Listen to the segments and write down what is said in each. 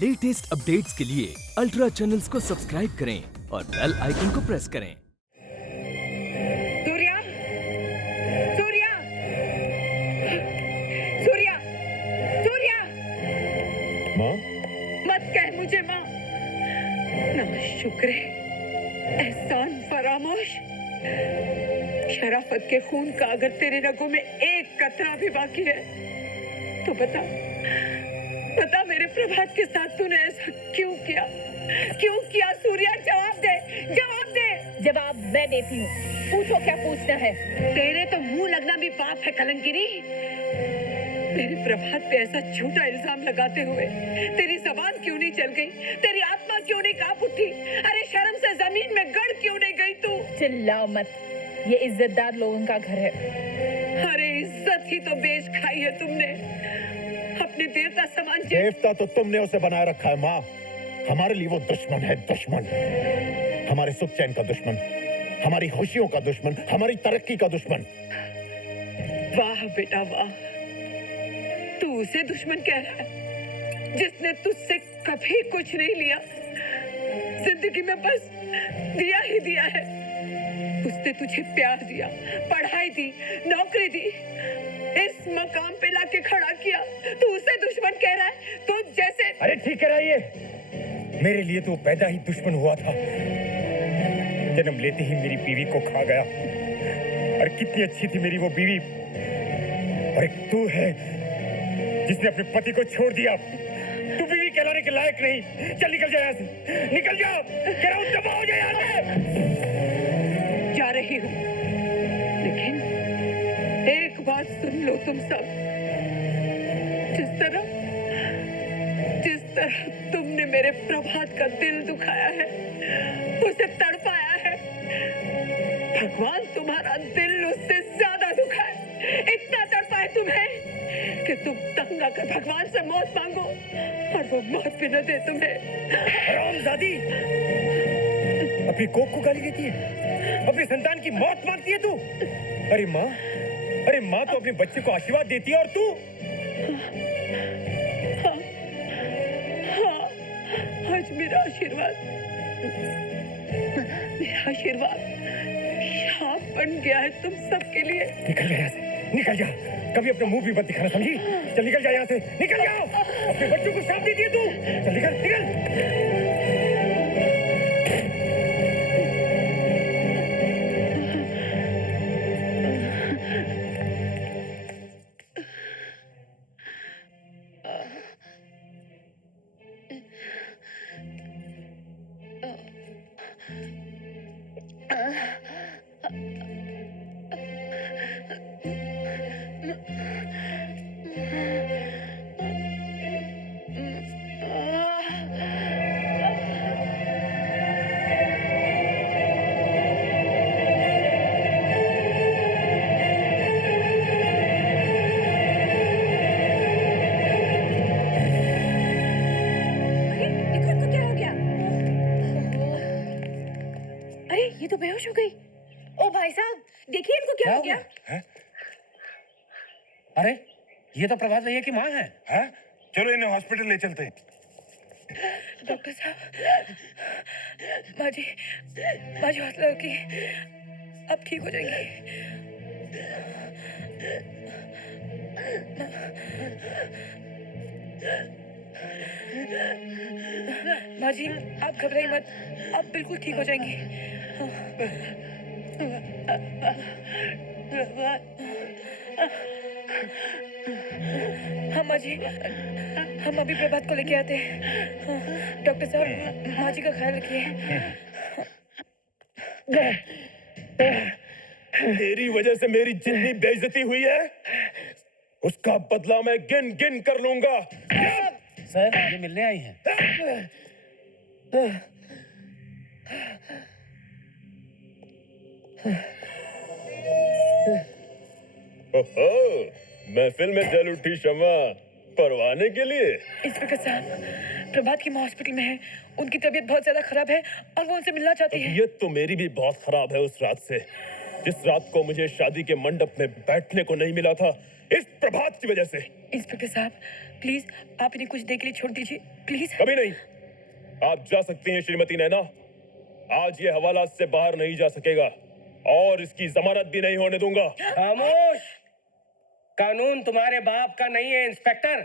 Latest updates के लिए ultra channels को सब्सक्राइब करें और बेल आइकन को प्रेस करें। सूर्या, सूर्या, सूर्या, सूर्या। माँ? मत कह मुझे माँ। ना शुक्र है, एहसान फरामोश। शराफत के खून का अगर तेरे रगों में एक कतरा भी बाकी है तो बता, बता मेरे प्रभात के साथ तूने ऐसा क्यों किया? क्यों किया सूर्या? जवाब दे, जवाब दे। जवाब मैं देती हूँ, पूछो क्या पूछना है। तेरे तो मुंह लगना भी पाप है कलंकिनी। मेरे प्रभात पे ऐसा झूठा इल्जाम लगाते हुए तेरी जबान क्यों नहीं चल गई? तेरी आत्मा क्यों नहीं कांप उठी? अरे शर्म से जमीन में गड़ क्यों नहीं गई तू? चिल्लाओ मत, ये इज्जतदार लोगों का घर है। अरे इज्जत ही तो बेच खाई है तुमने, अपने देवता समान। देवता तो तुमने उसे बनाए रखा है माँ। हमारे लिए वो दुश्मन है, दुश्मन। हमारे सुख चैन का दुश्मन, हमारी खुशियों का दुश्मन, हमारी तरक्की का दुश्मन। वाह बेटा वाह, तू उसे दुश्मन कह रहा है जिसने तुझसे कभी कुछ नहीं लिया, जिंदगी में बस दिया ही दिया है। उसने तुझे प्यार दिया, पढ़ाई दी, नौकरी दी, इस मकाम पे लाके खड़ा किया। तू उसे दुश्मन कह रहा है? तो जैसे अरे ठीक है रहिए, मेरे लिए तो पैदा ही दुश्मन हुआ था। जन्म लेते ही मेरी बीवी को खा गया। और कितनी अच्छी थी मेरी वो बीवी। और एक तू है जिसने अपने पति को छोड़ दिया। तू बीवी कहलाने के लायक नहीं। चल निकल जा यहाँ से, निकल जा। कह रहा हूँ दबा हो जा यहाँ से। जा रही हूँ, लेकिन एक बात सुन लो तुम सब। जिस तरह तुमने मेरे प्रभात का दिल दुखाया है, उसे तड़पाया है, भगवान तुम्हारा दिल उससे ज्यादा दुखा है। इतना तड़पा है तुम्हें कि तुम तंग आकर भगवान से मौत मांगो और वो मौत भी न दे तुम्हें। हरामजादी, अपनी कोख को गाली देती है, अपनी संतान की मौत मांगती है तू। अरे माँ तो अपने बच्चे को आशीर्वाद देती है और तू। हाँ, आज मेरा आशीर्वाद शाप बन गया है तुम सबके लिए। निकल जा यहाँ से, निकल जा। कभी अपना मुंह भी मत दिखाना, समझी? चल निकल जा यहाँ से, निकल जाओ। अपने बच्चों को शाप देती है तू। चल निकल, निकल। ये तो बेहोश हो गई। ओ भाई साहब, देखिए इनको क्या हो गया? है? अरे ये तो प्रभात भैया की माँ है। चलो इन्हें हॉस्पिटल ले चलते हैं। डॉक्टर साहब, बाजी हौसला रखिए, अब ठीक हो जाएंगी। बाजी आप घबराइए मत, आप बिल्कुल ठीक हो जाएंगी। हाँ माँ जी, हम अभी प्रभात को लेके आते हैं। डॉक्टर साहब, माँ जी का ख्याल रखिए। तेरी वजह से मेरी जितनी बेइज्जती हुई है, उसका बदला मैं गिन गिन कर लूंगा। सर, ये मिलने आई हैं। ओहो, महफिल में जल उठी शमा परवाने के लिए। इंस्पेक्टर साहब, प्रभात की माँ हॉस्पिटल में है, उनकी तबीयत बहुत ज्यादा खराब है और वो उनसे मिलना चाहती है। तबीयत तो मेरी भी बहुत खराब है उस रात से, जिस रात को मुझे शादी के मंडप में बैठने को नहीं मिला था। इस प्रभात की वजह से। इंस्पेक्टर साहब, प्लीज आप इन्हें कुछ देर के लिए छोड़ दीजिए, प्लीज। कभी नहीं। आप जा सकती हैं श्रीमती नैना। आज ये हवालात से बाहर नहीं जा सकेगा और इसकी जमानत भी नहीं होने दूंगा। खामोश। कानून तुम्हारे बाप का नहीं है इंस्पेक्टर।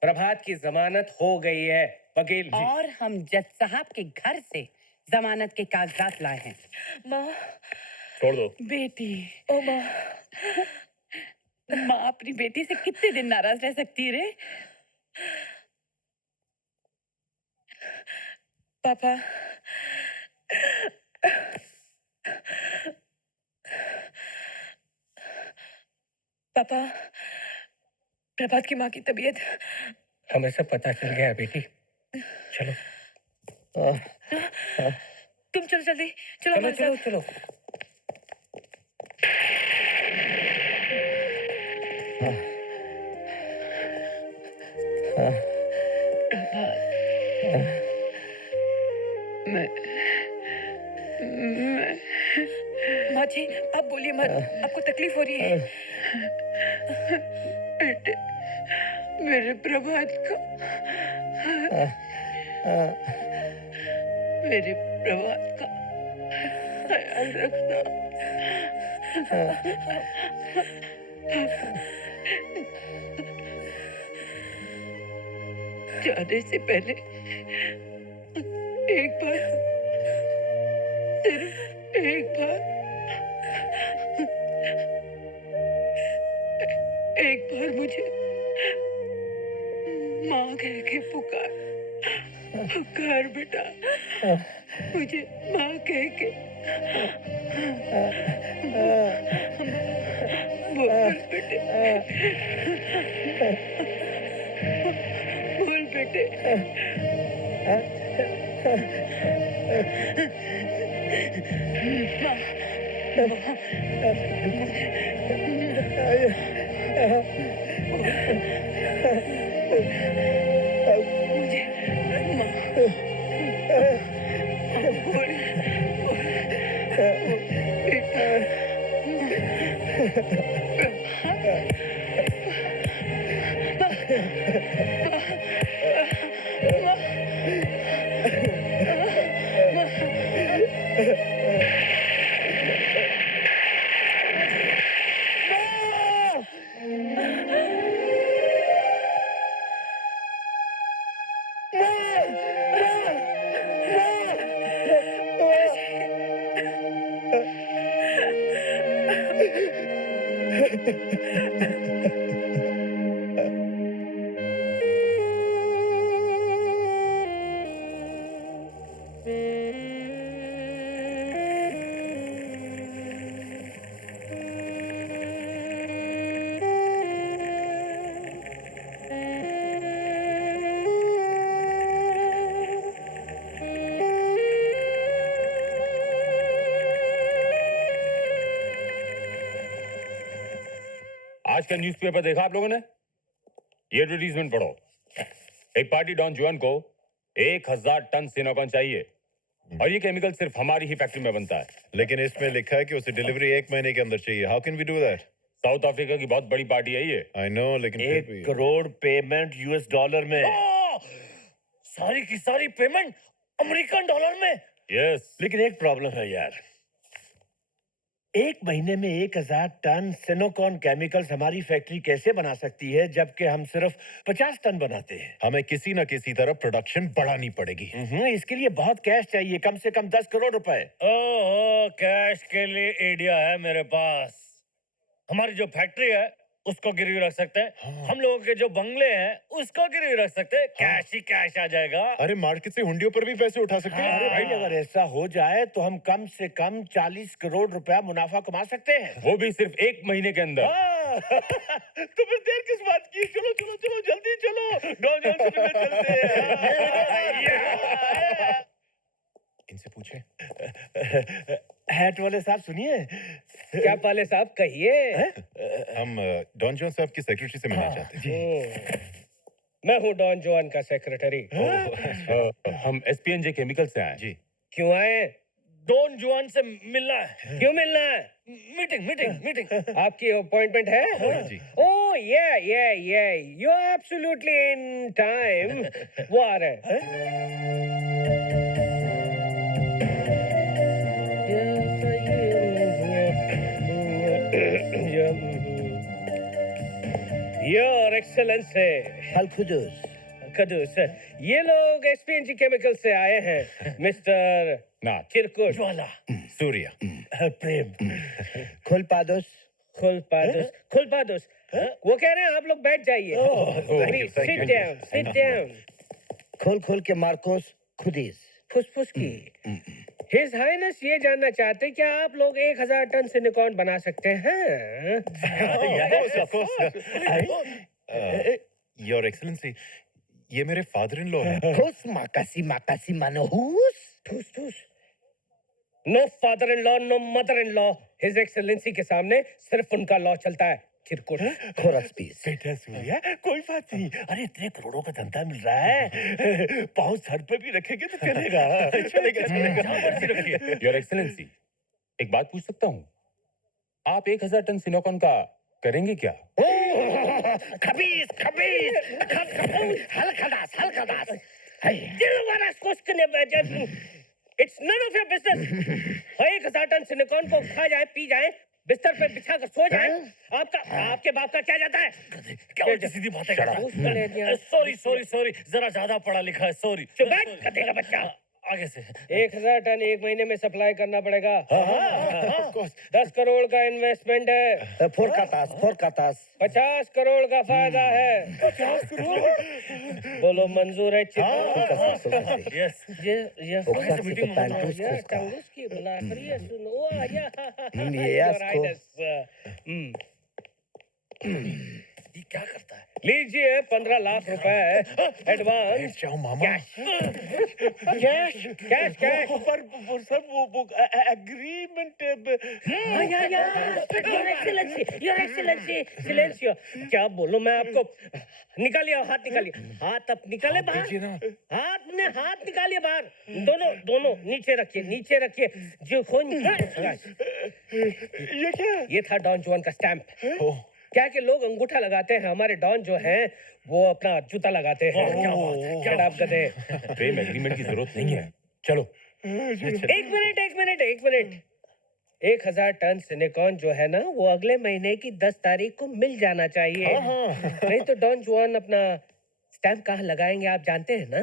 प्रभात की जमानत हो गई है वकील जी। और हम जज साहब के घर से जमानत के कागजात लाए हैं। माँ, छोड़ दो। बेटी, ओ माँ, माँ अपनी बेटी से कितने दिन नाराज रह सकती है रे? पापा, पापा, प्रभात की माँ की तबीयत। हमें सब पता चल गया है बेटी। चलो तुम चलो जल्दी, चलो चलो हमारे चलो साथ। चलो। माँ जी, आप बोलिए मत, आपको तकलीफ हो रही है। बेटे, मेरे प्रभात का, मेरे प्रभात का ख्याल रखना। जाने से पहले एक बार, सिर्फ एक बार, एक बार मुझे माँ कह के पुकार, पुकार बेटा, मुझे माँ कह के बोल बेटे, बोल बेटे। आज का न्यूज़पेपर देखा आप लोगों ने? ये एडवर्टीजमेंट पढ़ो। एक पार्टी डॉन जुआन को 1000 टन सिनोकॉन चाहिए और ये केमिकल सिर्फ हमारी ही फैक्ट्री में बनता है। लेकिन इसमें लिखा है कि उसे डिलीवरी 1 महीने के अंदर चाहिए। How can we do that? South Africa की बहुत बड़ी पार्टी है ये। आई नो, लेकिन फिर 1 भी करोड़ पेमेंट यूएस डॉलर में। सारी की सारी पेमेंट अमेरिकन डॉलर में। यस। लेकिन एक प्रॉब्लम है यार, 1 महीने में 1000 टन सिनोकॉन केमिकल्स हमारी फैक्ट्री कैसे बना सकती है, जबकि हम सिर्फ 50 टन बनाते हैं। हमें किसी न किसी तरह प्रोडक्शन बढ़ानी पड़ेगी। इसके लिए बहुत कैश चाहिए, कम से कम 10 करोड़ रुपए। ओहो, कैश के लिए आइडिया है मेरे पास। हमारी जो फैक्ट्री है उसको गिरवी रख सकते हैं। हम लोगों के जो बंगले हैं उसको गिरवी रख सकते हैं। कैश ही कैश आ जाएगा। अरे मार्केट से हुंडियों पर भी पैसे उठा सकते हैं। अरे भाई, अगर ऐसा हो जाए तो हम कम से कम 40 करोड़ रुपया मुनाफा कमा सकते हैं। वो भी सिर्फ 1 महीने के अंदर। तो फिर देर किस बात की? चलो चलो चलो, जल्दी चलो, डॉन जॉन से मिलने चलते हैं। इनसे पूछे। हैट वाले साहब सुनिए। क्या पाले साहब कहिए। हम डॉन जॉन साहब की सेक्रेटरी से मिलना चाहते हैं। मैं हूँ डॉन जुआन का सेक्रेटरी। हम एसपीएनजे केमिकल से आए। जी। क्यों आए? डॉन जुआन से मिलना है। क्यों मिलना है? Meeting meeting meeting. आपकी अपॉइंटमेंट है? जी। ओह ये you are absolutely in time. वो आ रहे हैं। Your excellency Halkudus. कदूस, ये लोग एसपीएनजी केमिकल से आए हैं। मिस्टर नाथ, चिरकुट, ज्वाला। सूर्य, Prem. Kolpados. खुलपादोस, वो कह रहे हैं आप लोग बैठ जाइए। Please, sit down। खोल के मार्कोस खुदीस। फुसफुस की। हिज हाइनेस ये जानना चाहते क्या आप लोग 1000 टन सिलिकॉन बना सकते हैं? योर एक्सेलेंसी, ये मेरे फादर इन लॉ हैं। Kos makasi manohus. ठूस। No father in law, no mother in law. His excellency के सामने सिर्फ उनका लॉ चलता है। चिरकुट। Khoras piece. बेटा सूर्या, कोई बात नहीं। अरे इतने करोड़ों का धंधा मिल रहा है, पाँव सर पे भी रखेंगे तो चलेगा। चलेगा। योर एक्सेलेंसी, एक बात पूछ सकता हूँ? आप 1000 टन सिनोकॉन का करेंगे क्या? खबीस हलकदास it's none of your business. 1000 ton silicon को खा जाए, पी जाए, बिस्तर पे बिछा कर सो जाए, आपके बाप का क्या जाता है? क्या उल्टी सीधी बातें कर रहा है? सॉरी, जरा ज्यादा पढ़ा लिखा है, सॉरी। चुप बैठ, गधे का बच्चा। आगे से। 1000 टन एक महीने में सप्लाई करना पड़ेगा। 10 करोड़ का इन्वेस्टमेंट है। फोरकातास 50 करोड़ का फायदा है। 50 करोड़ बोलो मंजूर है? यस। ये Oksas मीटिंग ito pantus ये kuska. टंगुस की बुला रही है, सुनो या Yes, ये क्या करता है? लीजिए 15 लाख रुपए एडवांस। जाओ मामा। कैश पर सर वो एग्रीमेंट योर एक्सीलेंसी सिलेंसियो। क्या बोलूं मैं आपको? निकालिए हाथ, हाथ अब निकाले बाहर। हाथ निकालिए बाहर। दोनों नीचे रखिए। जो खून ये क्या? ये था डॉन जुआन का स्टैंप। क्या कि लोग अंगूठा लगाते हैं, हमारे डॉन जो हैं वो अपना जूता लगाते हैं। क्या आप गधे? प्रेम, एग्रीमेंट की जरूरत नहीं है। चलो। एक मिनट। 1000 टन सिलिकॉन जो है ना, वो अगले महीने की 10 तारीख को मिल जाना चाहिए। नहीं तो डॉन जुआन अपना स्टैंप कहाँ लगाएंगे आप जानते हैं ना?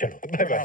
चलो, बाय बाय।